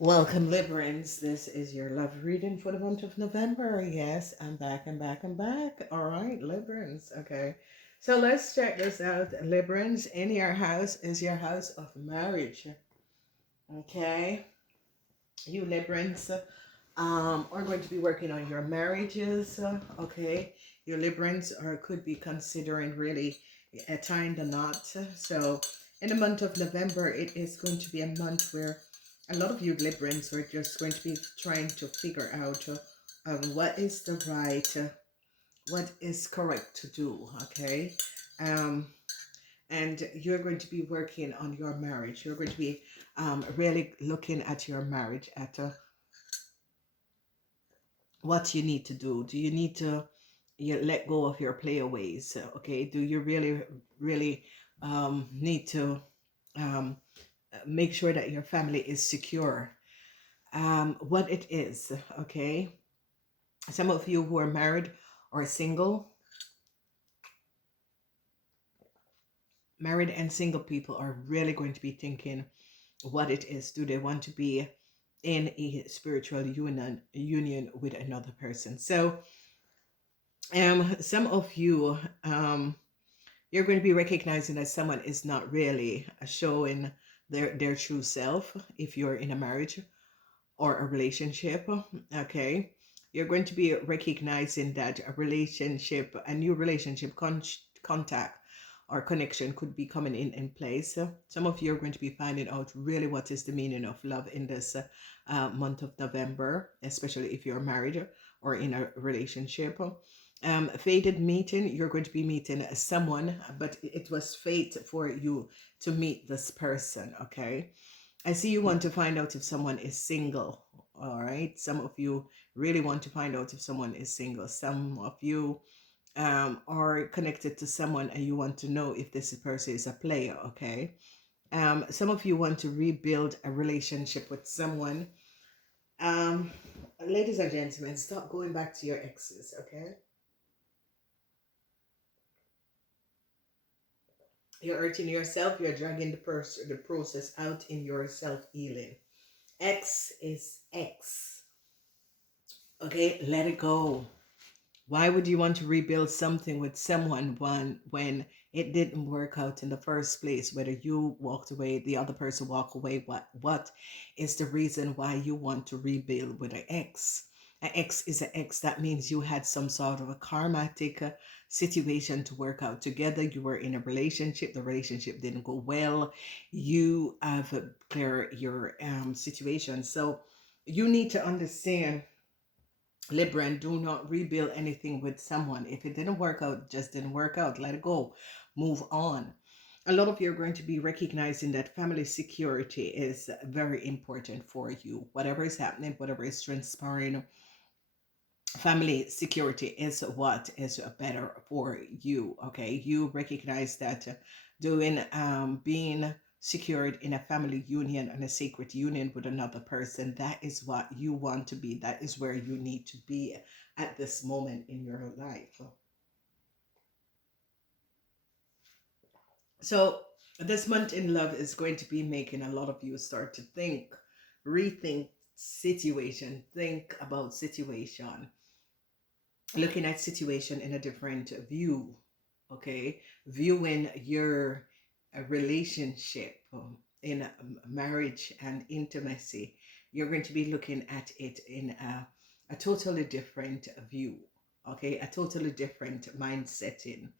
Welcome, Librans. This is your love reading for the month of November. Yes, I'm back, I'm back, I'm back. All right, Librans. Okay. So let's check this out. Librans, in your house is your house of marriage. Okay. You Librans are going to be working on your marriages. Okay. You Librans are could be considering really tying the knot. So in the month of November, it is going to be a month where a lot of you Librans are just going to be trying to figure out what is the right, what is correct to do. Okay. Um, and you're going to be working on your marriage. You're going to be really looking at your marriage, at what you need to do. Do you need to let go of your playaways? Okay. Do you really need to um, make sure that your family is secure? What it is, okay? Some of you who are married or single, married and single people are really going to be thinking what it is. Do they want to be in a spiritual union with another person? So some of you, you're going to be recognizing that someone is not really showing their true self if you're in a marriage or a relationship. Okay. You're going to be recognizing that a new relationship contact or connection could be coming in place. Some of you are going to be finding out really what is the meaning of love in this month of November, especially if you're married or in a relationship. Fated meeting, you're going to be meeting someone, but it was fate for you to meet this person. Okay. I see you want to find out if someone is single. All right. Some of you really want to find out if someone is single. Some of you are connected to someone and you want to know if this person is a player. Okay. Some of you want to rebuild a relationship with someone. Um, Ladies and gentlemen, stop going back to your exes. Okay. You're hurting yourself. You're dragging the process out in your self healing. X is X. Okay, let it go. Why would you want to rebuild something with someone when it didn't work out in the first place? Whether you walked away, the other person walked away, what is the reason why you want to rebuild with an ex? An ex is an ex. That means you had some sort of a karmatic situation to work out together. You were in a relationship. The relationship didn't go well. You have clear your situation. So you need to understand, Libran, do not rebuild anything with someone. If it didn't work out, just didn't work out. Let it go. Move on. A lot of you are going to be recognizing that family security is very important for you. Whatever is happening, whatever is transpiring, family security is what is better for you. Okay, you recognize that doing being secured in a family union and a sacred union with another person, that is what you want to be. That is where you need to be at this moment in your life. So this month in love is going to be making a lot of you start to think, rethink situation, think about situation, looking at situation in a different view. Okay, viewing your relationship in marriage and intimacy, you're going to be looking at it in a totally different view. Okay, a totally different mindset in,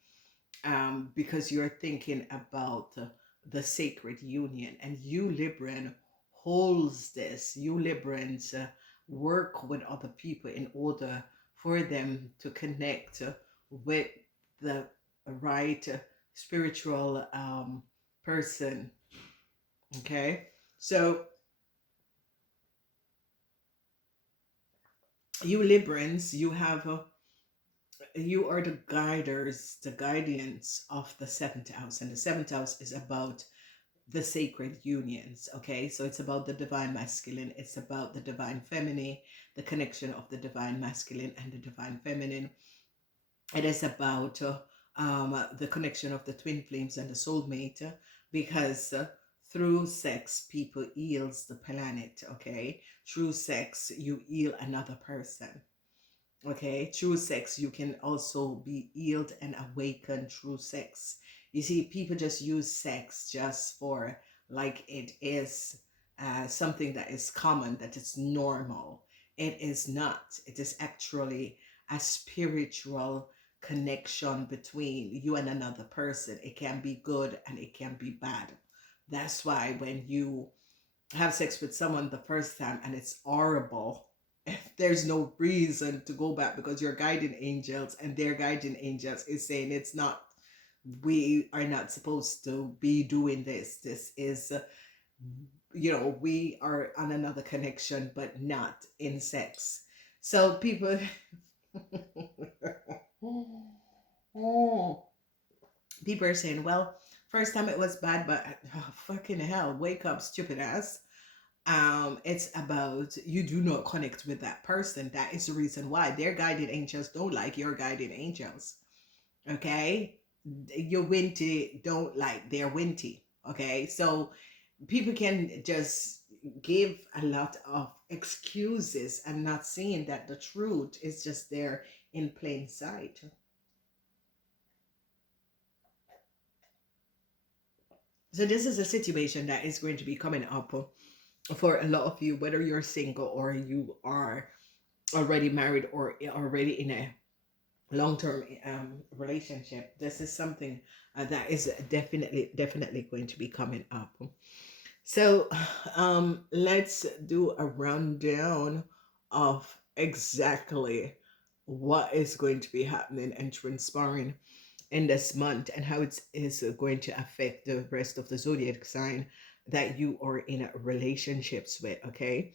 because you're thinking about the sacred union, and you Libran holds this. You Librans work with other people in order for them to connect with the right spiritual person. Okay, so you Librans, you are the guiders, the guardians of the seventh house, and the seventh house is about the sacred unions. Okay, so it's about the divine masculine, it's about the divine feminine, the connection of the divine masculine and the divine feminine. It is about the connection of the twin flames and the soulmate, because through sex, people heals the planet, okay? Through sex, you heal another person, okay? Through sex, you can also be healed and awakened through sex. You see, people just use sex just for like it is something that is common, that is normal. It is not. It is actually a spiritual connection between you and another person. It can be good and it can be bad. That's why when you have sex with someone the first time and it's horrible, there's no reason to go back, because your guiding angels and their guiding angels is saying it's not, we are not supposed to be doing this. This is, we are on another connection, but not in sex. So people, people are saying, well, first time it was bad, but fucking hell, wake up, stupid ass. It's about you do not connect with that person. That is the reason why their guided angels don't like your guided angels. Okay, your winty don't like their winty. Okay, so people can just give a lot of excuses and not seeing that the truth is just there in plain sight. So this is a situation that is going to be coming up for a lot of you, whether you're single or you are already married or already in a long-term relationship. This is something that is definitely going to be coming up. So let's do a rundown of exactly what is going to be happening and transpiring in this month, and how it is going to affect the rest of the zodiac sign that you are in relationships with. Okay,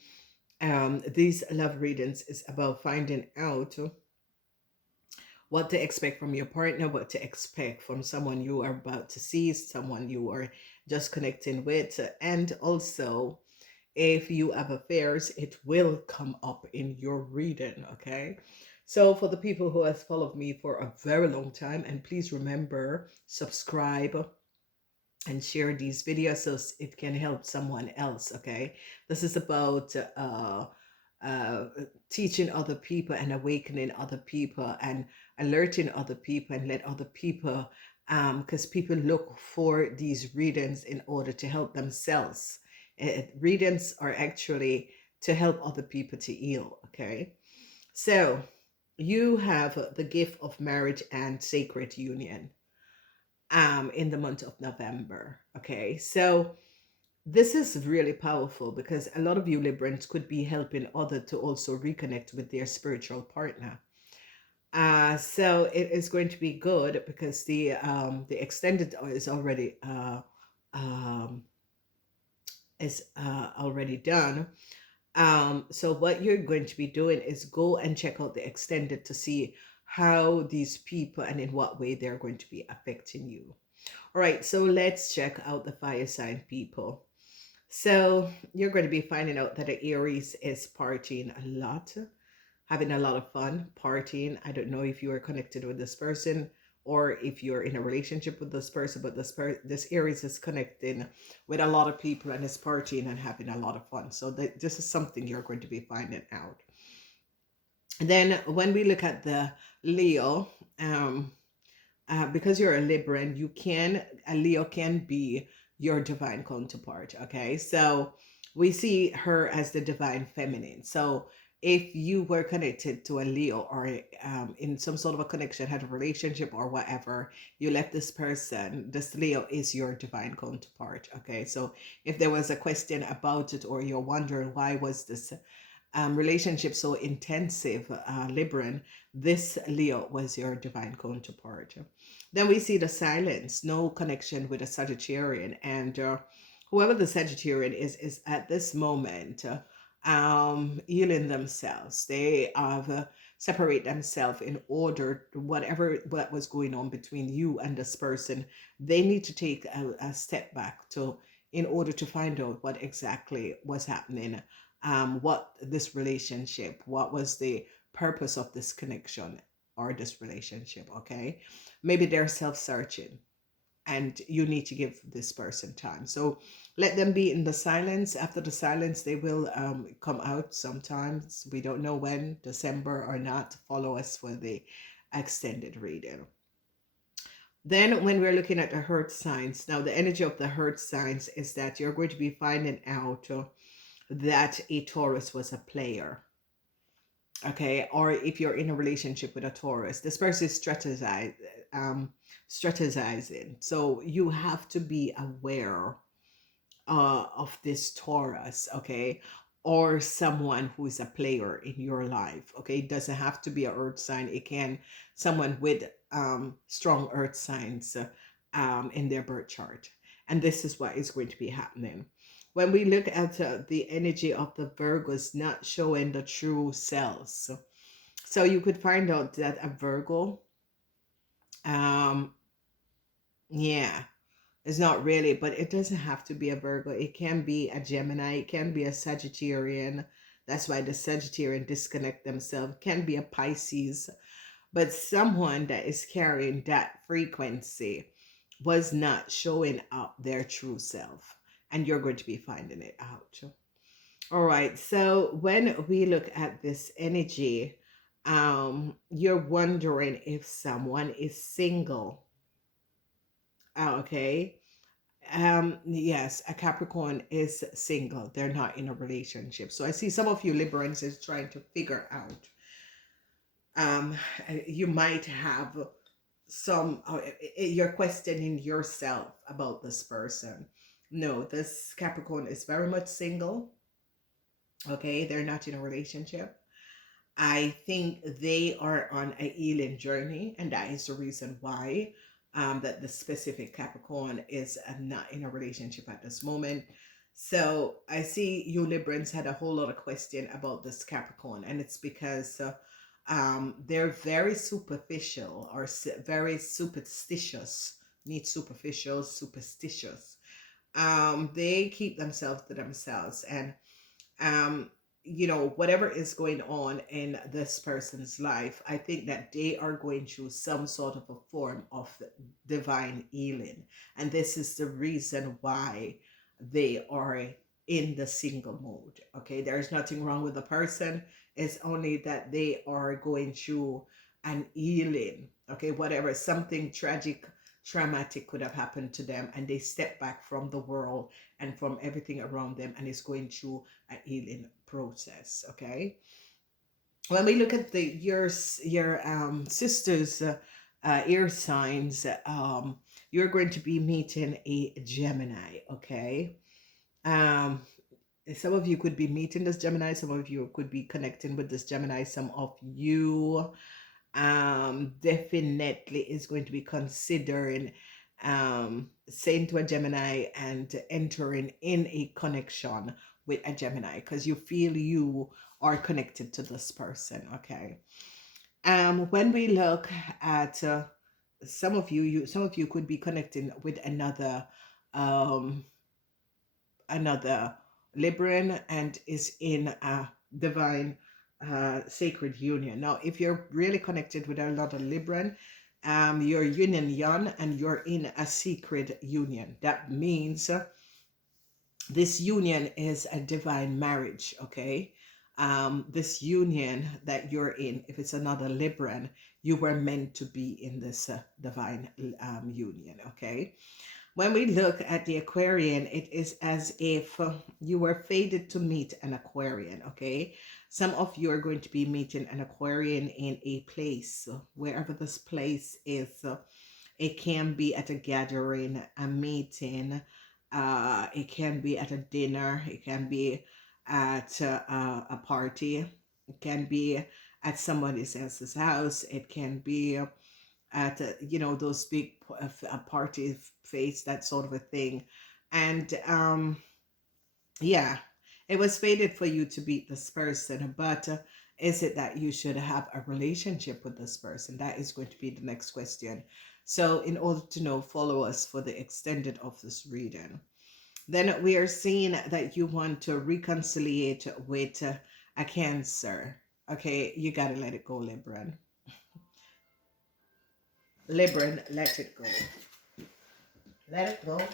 these love readings is about finding out what to expect from your partner, what to expect from someone you are about to see, someone you are just connecting with, and also if you have affairs, it will come up in your reading. Okay, so for the people who has followed me for a very long time, and please remember, subscribe and share these videos so it can help someone else. Okay, this is about uh, teaching other people and awakening other people and alerting other people and let other people, because people look for these readings in order to help themselves. Readings are actually to help other people to heal. Okay, so you have the gift of marriage and sacred union in the month of November. Okay, so this is really powerful because a lot of you Librans could be helping other to also reconnect with their spiritual partner. So it is going to be good because the extended um, is already done. So what you're going to be doing is go and check out the extended to see how these people and in what way they're going to be affecting you. All right, so let's check out the fire sign people. So you're going to be finding out that the Aries is partying a lot, having a lot of fun, partying. I don't know if you are connected with this person or if you're in a relationship with this person, but this Aries is connecting with a lot of people and is partying and having a lot of fun. So this is something you're going to be finding out. And then when we look at the Leo, because you're a Libran, a Leo can be your divine counterpart. Okay, so we see her as the divine feminine. So if you were connected to a Leo or in some sort of a connection, had a relationship or whatever, you left this person, this Leo is your divine counterpart. Okay, so if there was a question about it or you're wondering why was this relationship so intensive, Libran, this Leo was your divine counterpart. Then we see the silence, no connection with a Sagittarian, and whoever the Sagittarian is at this moment healing themselves. They have separate themselves in order to whatever what was going on between you and this person. They need to take a step back to in order to find out what exactly was happening, what this relationship, what was the purpose of this connection or this relationship. Okay, maybe they're self-searching. and you need to give this person time. So let them be in the silence. After the silence, they will come out sometimes. We don't know when, December or not. Follow us for the extended reading. Then when we're looking at the hurt signs, now the energy of the hurt signs is that you're going to be finding out that a Taurus was a player. Okay, or if you're in a relationship with a Taurus, this person is strategizing. So you have to be aware of this Taurus, okay, or someone who is a player in your life. Okay, it doesn't have to be an earth sign. It can someone with strong earth signs in their birth chart, and this is what is going to be happening. When we look at the energy of the Virgos not showing the true selves, so you could find out that a Virgo, um, yeah, it's not really, but it doesn't have to be a Virgo. It can be a Gemini. It can be a Sagittarian. That's why the Sagittarian disconnect themselves. It can be a Pisces. But someone that is carrying that frequency was not showing up their true self. And you're going to be finding it out. All right. So when we look at this energy, you're wondering if someone is single. Okay. Yes, a Capricorn is single. They're not in a relationship. So I see some of you Librans is trying to figure out. Um, you might have some. You're questioning yourself about this person. No, this Capricorn is very much single. Okay, they're not in a relationship. I think they are on a healing journey, and that is the reason why that the specific Capricorn is not in a relationship at this moment. So I see you Librans had a whole lot of question about this Capricorn, and it's because they're very superficial or very superstitious. Need superficial, superstitious. They keep themselves to themselves, and um whatever is going on in this person's life, I think that they are going through some sort of a form of divine healing, and this is the reason why they are in the single mode. Okay, there's nothing wrong with the person. It's only that they are going through an healing. Okay, whatever, something tragic, traumatic could have happened to them, and they step back from the world and from everything around them, and is going through a healing process. Okay, when we look at the your sisters ear signs, you're going to be meeting a Gemini. Okay, um some of you could be meeting this Gemini, some of you could be connecting with this Gemini, some of you definitely is going to be considering saying to a Gemini and entering in a connection with a Gemini, because you feel you are connected to this person. Okay, when we look at some of you could be connecting with um another Libran and is in a divine sacred union. Now, if you're really connected with another Libran, you're yin and yang, and you're in a secret union. That means this union is a divine marriage. Okay, this union that you're in, if it's another Libran, you were meant to be in this divine union. Okay, when we look at the Aquarian, it is as if you were fated to meet an Aquarian. Okay, some of you are going to be meeting an Aquarian in a place, wherever this place is. It can be at a gathering, a meeting, it can be at a dinner, it can be at a party, it can be at somebody else's house, it can be at those big party face, that sort of a thing. And yeah, it was fated for you to meet this person, but is it that you should have a relationship with this person? That is going to be the next question. So in order to know, follow us for the extended of this reading. Then we are seeing that you want to reconciliate with a Cancer. Okay, you got to let it go, Libran. Libran, let it go. Let it go. Good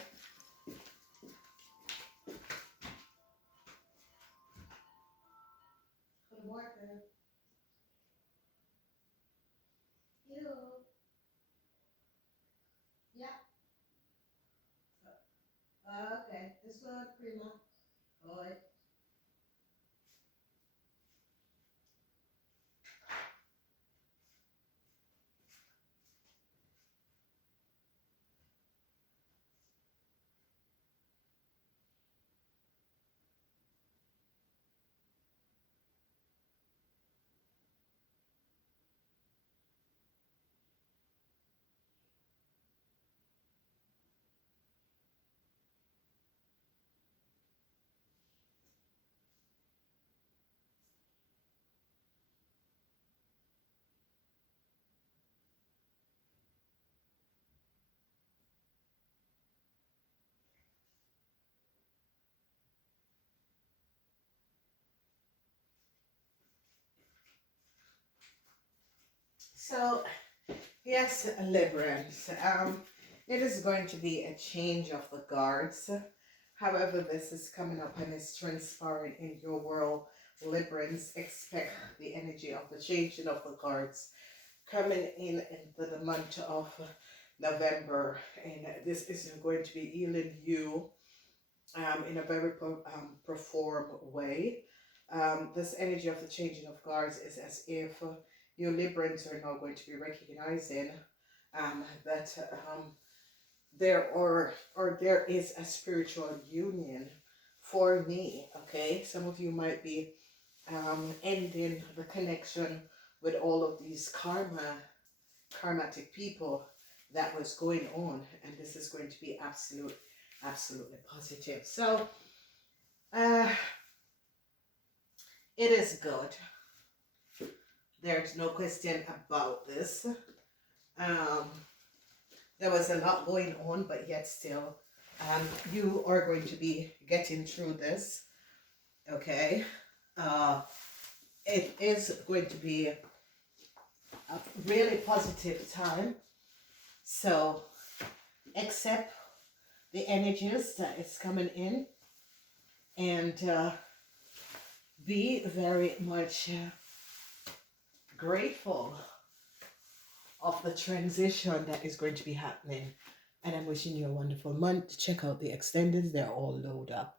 morning. You. Yeah. Okay. It's good, Prima. Good. So, yes, Librans. It is going to be a change of the guards. However, this is coming up and is transpiring in your world. Librans, expect the energy of the changing of the guards coming in into the month of November, and this is going to be healing you in a very profound way. This energy of the changing of guards is as if you Librans are now going to be recognizing that there or there is a spiritual union for me. Okay, some of you might be ending the connection with all of these karmatic people that was going on, and this is going to be absolutely positive. So uh, it is good. There's no question about this. Um, there was a lot going on, but yet still, you are going to be getting through this. Okay, it is going to be a really positive time. So accept the energies that is coming in, and be very much grateful of the transition that is going to be happening. And I'm wishing you a wonderful month. Check out the extendeds, they're all loaded up.